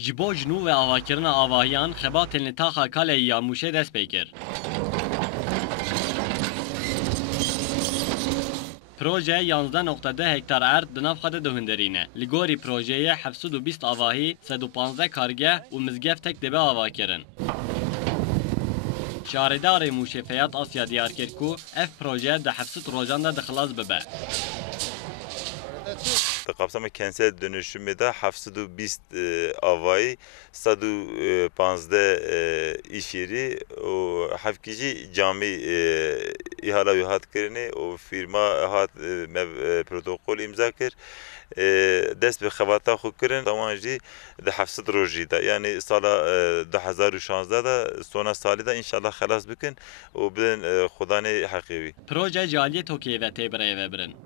Ji bo jinû ve avakirina avahiyan xebatên li taxa kaleyê ya Mûşê dest pê kir. Proje 11.2 hektar erd di nav xwe de dihundirîne. Li gorî projeyê 720 avahî, 115 kargeh û mizgeftek dibe avakirin. Şaredarê Mûşê Feyat Asya diyar kir ku ev proje di 700 rojan de dixlas bibe. Kapsama kentsel dönüşümü de 720 avayı, 115 iş yeri, o hafkici cami ihale yuhat kirini, o firma hat protokol imza kir, dest bi xebata xu kirin, tamam jî de 700 roji da, yani sala 2016 da sona sali da inşallah xelas bikin, o bin xudanê haqiqî. Proje ji aliyê Tokyo'ye ve tê birêve birin.